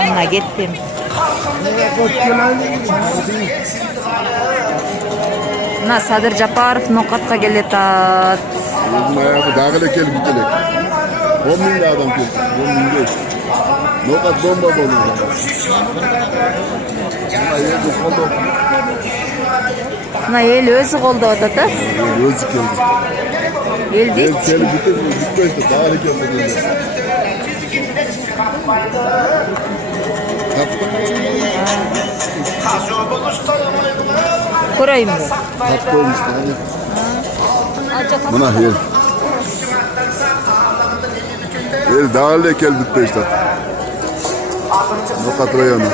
Ана кетtim. Мына Садыр Жапаров Ноқатқа келетат. Өзүнүн аягы дагы эле келип бүт элек. 10 миңдей адам келди. 10 миңдей. Ноқат бомба болду. Мына эл өзү колдоп атат да. Өзү келди. Элди Келип бүтпөйт, дагы келди. көрөйүнбү? Мына ел дагы эле келип бүтпөйт. Ноқат району.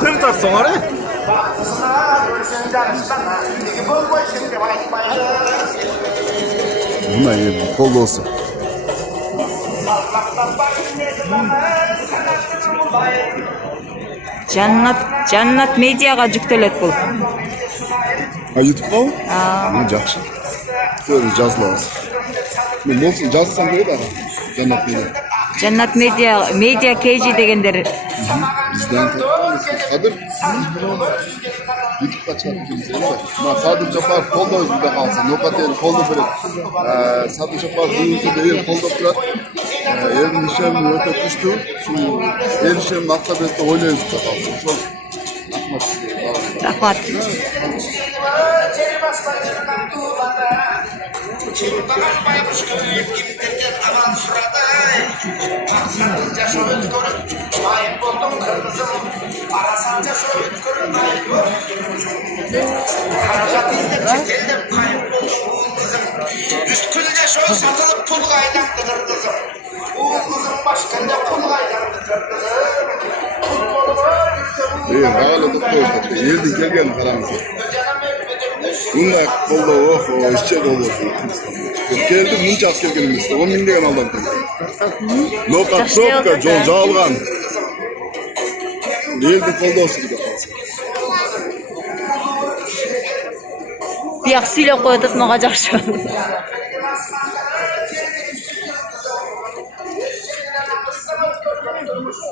Тым тартсаңар, Мына ел колдоосу. Жаннат медиага жүктөлөт бул. YouTube'га? Жакшы. Көбү жазылабыз. Мен болсун жазсам болот ага. Жаннат медиа кейжи дегендер. Бизден Садыр YouTube'га чыгып келсе, мына Садыр Жапаров колдойбуз деп калса, Ноқат ел колдоп берет. Садыр Жапаров бүгүнкү ел колдоп турат. Элдин ишени өтө күчтүү. Ушул ел ишенин актабетте ойлойбуз деп калса. Ошол Рахмат. Üskünde şöyle satılıp pulga aylaktırır kızım. Kızım başkanda pulga aylaktırır kızım. дагы токтойт. Элдин келгенин караңыз. Мындай колдоо, ишче болот. Келди мынча келген эмес. 10 миң деген алдан келди. Ноқат пробка жол жабылган. Элдин колдоосу деп калса. Бияк сүйлөп коет, мага жакшы.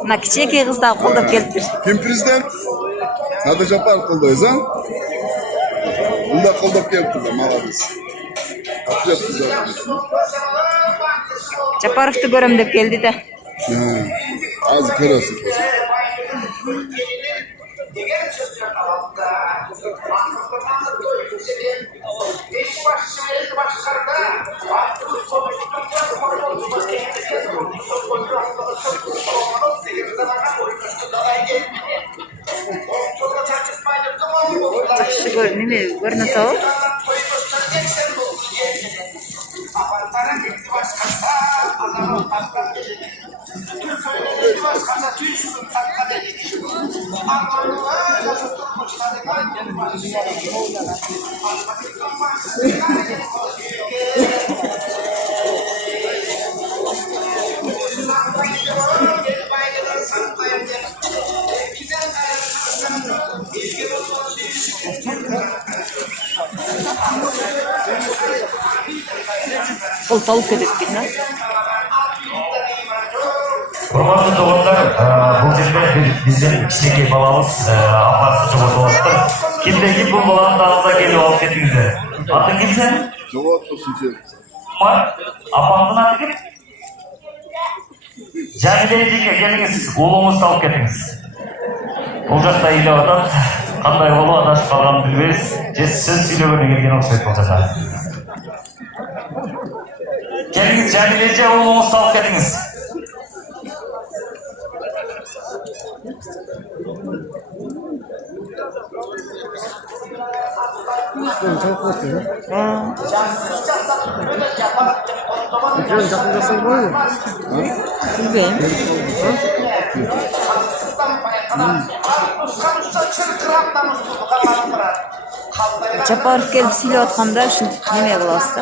Мына кичинекей кыз дагы колдоп келиптир. Ким президент? Садыр Жапаров колдойбуз, а? Мында колдоп келиптир, молодец. Жапаровду көрөм деп келди да. Азыр көрөсүң. Жакшы көрүнүп атабы? Ол талып кетет экен да. Урматтуу туугандар, бул жерде биздин кичинекей балабыз апасы жоготуп атты. Кимдеги бул баланы дагы келип алып кетиңиздер. Атың ким сен? Жоготпусун сен. Апаңдын аты ким? Жамилеге келиңиз, уулуңузду алып кетиңиз. Бул жакта ыйлап атат. Кандай болуп адашып калганын билбейбиз. Же сөз сүйлөгөнү келген окшойт бул жакта. Келиңиз, Жамилеге уулуңузду алып кетиңиз. Билбейм. Жапаров келип сүйлөп атканда ушинтип неме кылабыз да.